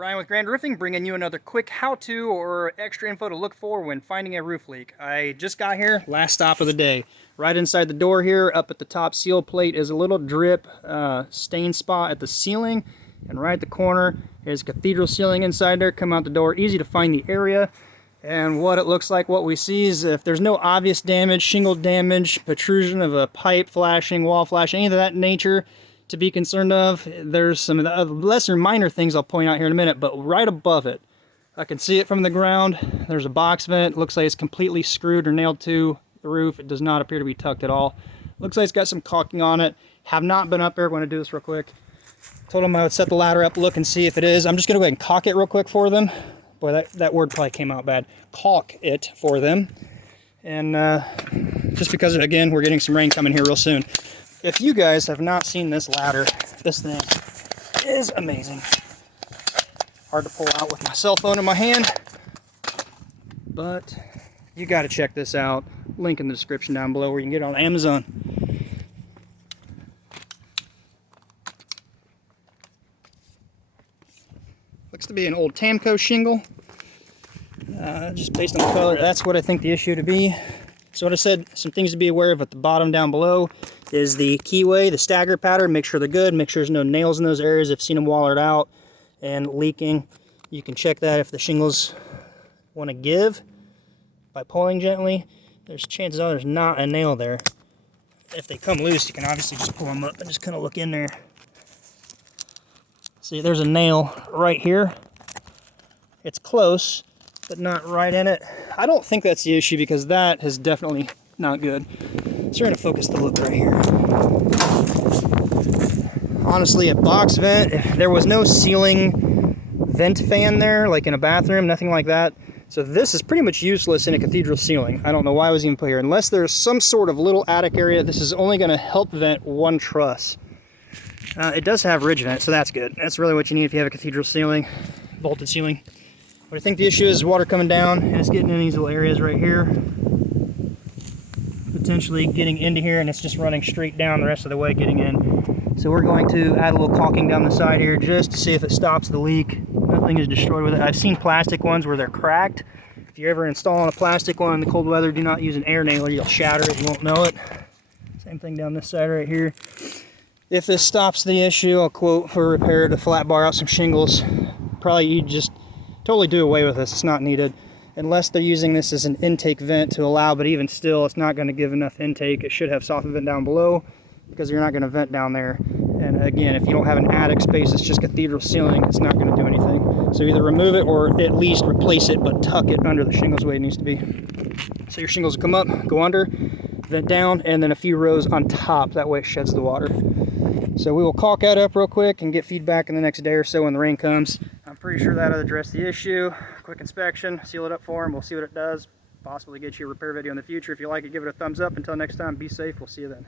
Brian with Grand Roofing, bringing you another quick how-to or extra info to look for when finding a roof leak. I just got here, last stop of the day. Right inside the door here, up at the top seal plate, is a little drip stain spot at the ceiling. And right at the corner is cathedral ceiling inside there. Come out the door, easy to find the area. And what it looks like, what we see is if there's no obvious damage, shingle damage, protrusion of a pipe flashing, wall flashing, any of that nature to be concerned of. There's some of the lesser minor things I'll point out here in a minute, but right above it, I can see it from the ground. There's a box vent. Looks like it's completely screwed or nailed to the roof. It does not appear to be tucked at all. Looks like it's got some caulking on it. Have not been up there. I'm going to do this real quick. Told them I would set the ladder up, look and see if it is. I'm just going to go ahead and caulk it real quick for them. Boy, that word probably came out bad. Caulk it for them. And just because, again, we're getting some rain coming here real soon. If you guys have not seen this ladder, this thing is amazing. Hard to pull out with my cell phone in my hand, but you got to check this out. Link in the description down below where you can get it on Amazon. Looks to be an old Tamco shingle. Just based on the color, that's what I think the issue to be. So what I said, some things to be aware of at the bottom down below is the keyway, the stagger pattern. Make sure they're good. Make sure there's no nails in those areas. I've seen them wallered out and leaking. You can check that if the shingles want to give by pulling gently. There's chances are there's not a nail there. If they come loose, you can obviously just pull them up and just kind of look in there. See, there's a nail right here. It's close, but not right in it. I don't think that's the issue because that is definitely not good. So we're going to focus the look right here. Honestly, a box vent, if there was no ceiling vent fan there, like in a bathroom, nothing like that. So this is pretty much useless in a cathedral ceiling. I don't know why it was even put here. Unless there's some sort of little attic area, this is only going to help vent one truss. It does have ridge vent, so that's good. That's really what you need if you have a cathedral ceiling, vaulted ceiling. But I think the issue is water coming down and it's getting in these little areas right here. Potentially getting into here, and it's just running straight down the rest of the way getting in. So we're going to add a little caulking down the side here just to see if it stops the leak. Nothing is destroyed with it. I've seen plastic ones where they're cracked. If you're ever installing a plastic one in the cold weather, do not use an air nailer. You'll shatter it, you won't know it. Same thing down this side right here. If this stops the issue, I'll quote for repair to flat bar out some shingles. Probably you just totally do away with this. It's not needed. Unless they're using this as an intake vent to allow, but even still, it's not going to give enough intake. It should have soffit vent down below because you're not going to vent down there. And again, if you don't have an attic space, it's just cathedral ceiling, it's not going to do anything. So either remove it or at least replace it, but tuck it under the shingles the way it needs to be. So your shingles will come up, go under, vent down, and then a few rows on top. That way it sheds the water. So we will caulk that up real quick and get feedback in the next day or so when the rain comes. I'm pretty sure that'll address the issue. Quick inspection, seal it up for them. We'll see what it does. Possibly get you a repair video in the future. If you like it, give it a thumbs up. Until next time, be safe. We'll see you then.